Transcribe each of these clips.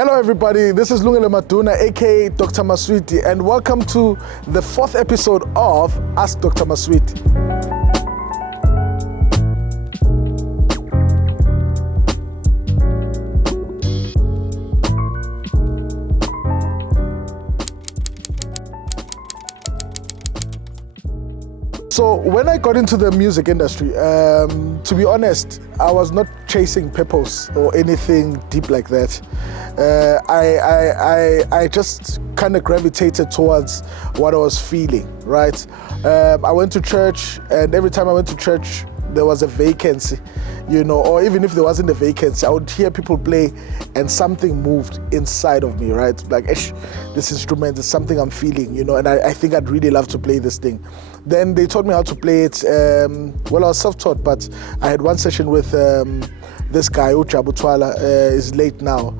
Hello everybody, this is Lungile Maduna, aka Dr. Maswidi, and welcome to the 4th episode of Ask Dr. Maswidi. So when I got into the music industry, to be honest, I was not chasing purpose or anything deep like that. I just kind of gravitated towards what I was feeling, right? I went to church, and every time I went to church, there was a vacancy, or even if there wasn't a vacancy, I would hear people play and something moved inside of me, right? Like, this instrument is something I'm feeling, and I think I'd really love to play this thing. Then they taught me how to play it. I was self-taught, but I had one session with this guy, Ujabu Twala, is late now.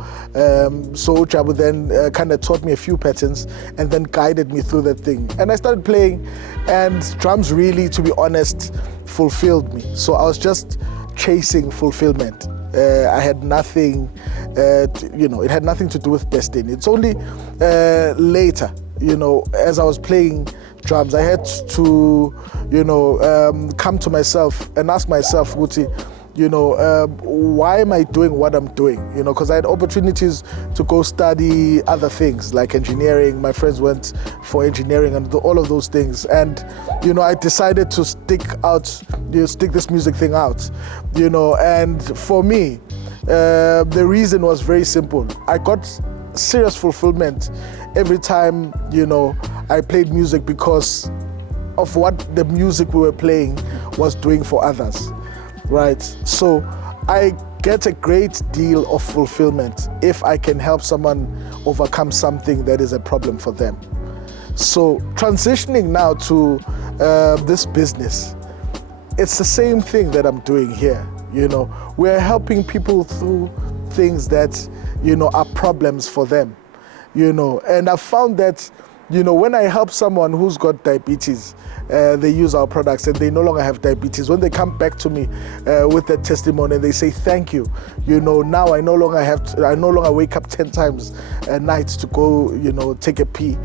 So Ujabu then kind of taught me a few patterns and then guided me through that thing. And I started playing, and drums really, to be honest, fulfilled me. So I was just chasing fulfillment. I had nothing, it had nothing to do with destiny. It's only later, as I was playing drums, I had to, come to myself and ask myself, Guti, why am I doing what I'm doing? Because I had opportunities to go study other things like engineering. My friends went for engineering and all of those things. And, I decided to stick this music thing out, and for me, the reason was very simple. I got serious fulfillment every time, I played music because of what the music we were playing was doing for others. Right, so I get a great deal of fulfillment if I can help someone overcome something that is a problem for them. So transitioning now to this business, it's the same thing that I'm doing here. We're helping people through things that are problems for them. And I've found that when I help someone who's got diabetes, they use our products and they no longer have diabetes. When they come back to me with that testimony and they say, thank you, now I no longer wake up 10 times a night to go, take a pee.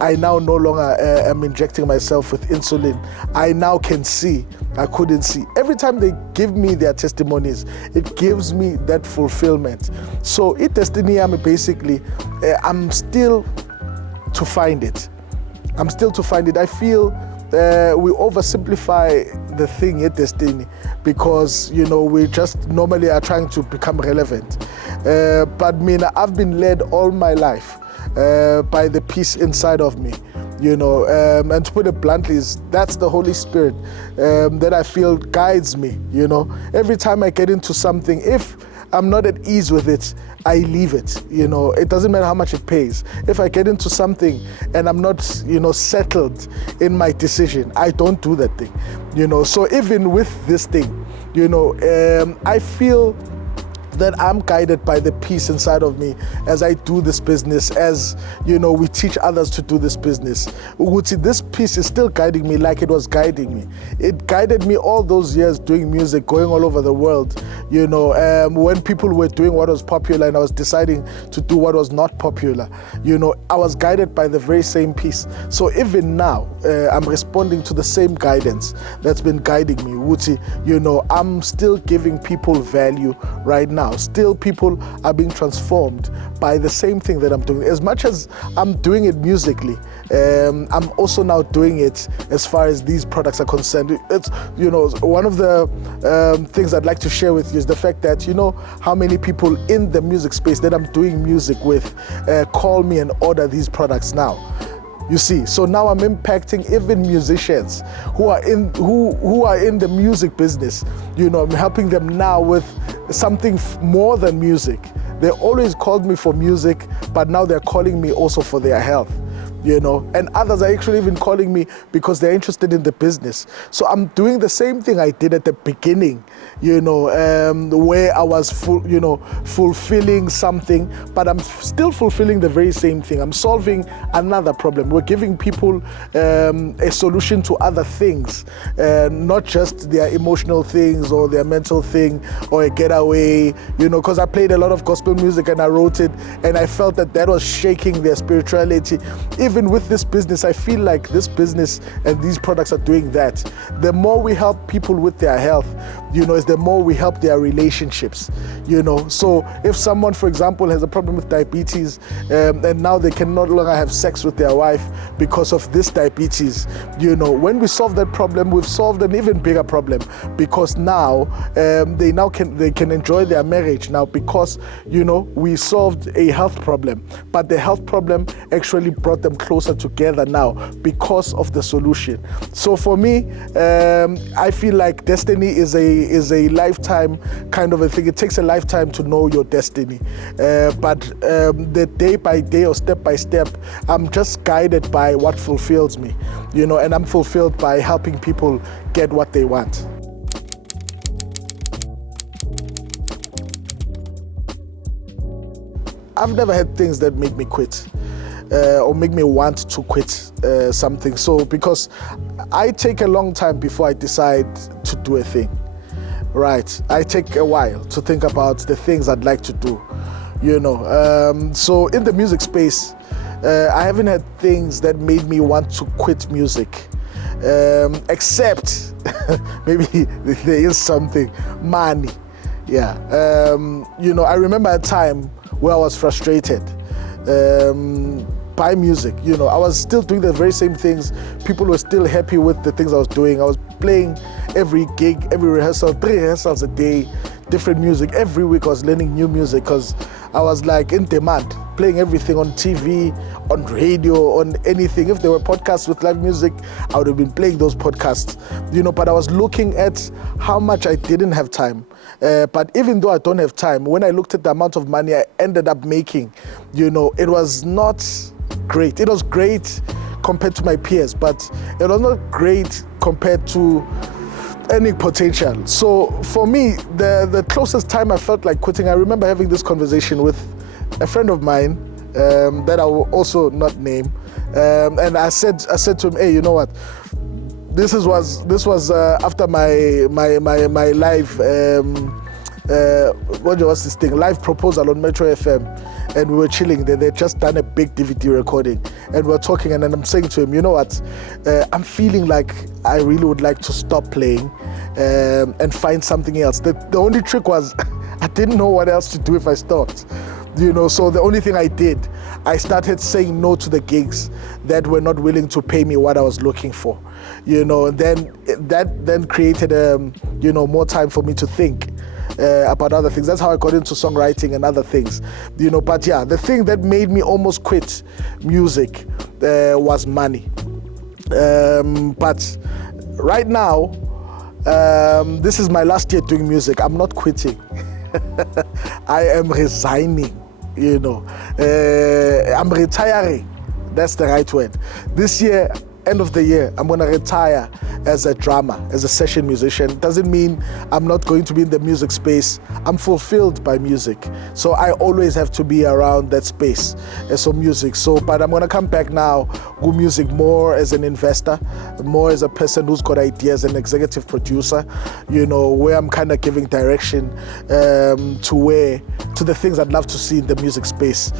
I now no longer am injecting myself with insulin. I now can see. I couldn't see. Every time they give me their testimonies, it gives me that fulfillment. So it destiny, basically, I'm still to find it. I feel we oversimplify the thing at destiny because we just normally are trying to become relevant. But I've been led all my life by the peace inside of me. And to put it bluntly, that's the Holy Spirit that I feel guides me. Every time I get into something, if I'm not at ease with it, I leave it. It doesn't matter how much it pays. If I get into something and I'm not, settled in my decision, I don't do that thing. So even with this thing, I feel that I'm guided by the peace inside of me as I do this business, as we teach others to do this business. This peace is still guiding me like it was guiding me. It guided me all those years doing music, going all over the world. When people were doing what was popular and I was deciding to do what was not popular, I was guided by the very same peace. So even now, I'm responding to the same guidance that's been guiding me. I'm still giving people value right now. Still, people are being transformed by the same thing that I'm doing. As much as I'm doing it musically, I'm also now doing it as far as these products are concerned. It's, one of the things I'd like to share with you is the fact that, how many people in the music space that I'm doing music with call me and order these products now. You see, so now I'm impacting even musicians who are in the music business. I'm helping them now with something more than music. They always called me for music, but now they're calling me also for their health. and others are actually even calling me because they're interested in the business. So I'm doing the same thing I did at the beginning, where I was fulfilling something, but I'm still fulfilling the very same thing. I'm solving another problem. We're giving people a solution to other things, not just their emotional things or their mental thing or a getaway, because I played a lot of gospel music and I wrote it, and I felt that was shaking their spirituality. Even with this business, I feel like this business and these products are doing that. The more we help people with their health, is the more we help their relationships, So if someone, for example, has a problem with diabetes, and now they can no longer have sex with their wife because of this diabetes, when we solve that problem, we've solved an even bigger problem, because now they can enjoy their marriage now, because we solved a health problem, but the health problem actually brought them closer together now because of the solution. So for me, I feel like destiny is a lifetime kind of a thing. It takes a lifetime to know your destiny, but the day by day or step by step, I'm just guided by what fulfills me, and I'm fulfilled by helping people get what they want. I've never had things that make me quit or make me want to quit something. So because I take a long time before I decide to do a thing, right? I take a while to think about the things I'd like to do, So in the music space, I haven't had things that made me want to quit music, except maybe there is something, money. Yeah. I remember a time where I was frustrated by music. I was still doing the very same things. People were still happy with the things I was doing. I was playing every gig, every rehearsal, 3 rehearsals a day, different music. Every week I was learning new music because I was like in demand, playing everything on TV, on radio, on anything. If there were podcasts with live music, I would have been playing those podcasts, but I was looking at how much I didn't have time. But even though I don't have time, when I looked at the amount of money I ended up making, it was not great. It was great compared to my peers, but it was not great compared to any potential. So for me, the closest time I felt like quitting, I remember having this conversation with a friend of mine that I will also not name, and I said to him, hey, you know what? This was after my live what was this thing? Live proposal on Metro FM, and we were chilling there. They'd just done a big DVD recording, and we were talking, and then I'm saying to him, you know what? I'm feeling like I really would like to stop playing and find something else. The only trick was I didn't know what else to do if I stopped. So the only thing I did, I started saying no to the gigs that were not willing to pay me what I was looking for, and then that created more time for me to think about other things. That's how I got into songwriting and other things, but yeah, the thing that made me almost quit music was money. But right now, this is my last year doing music. I'm not quitting. I am resigning, I'm retiring. That's the right word. This year, end of the year, I'm going to retire as a drummer, as a session musician. Doesn't mean I'm not going to be in the music space. I'm fulfilled by music. So I always have to be around that space. So music. But I'm going to come back now, do music more as an investor, more as a person who's got ideas, an executive producer, where I'm kind of giving direction to the things I'd love to see in the music space.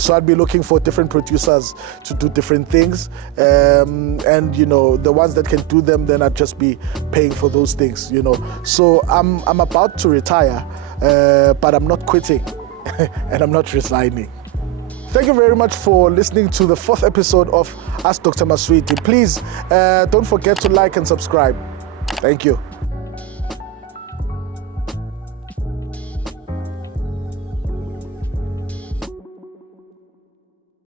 So I'd be looking for different producers to do different things. And the ones that can do them, then I'd just be paying for those things, So I'm about to retire, but I'm not quitting and I'm not resigning. Thank you very much for listening to the 4th episode of Ask Dr. Maswidi. Please don't forget to like and subscribe. Thank you.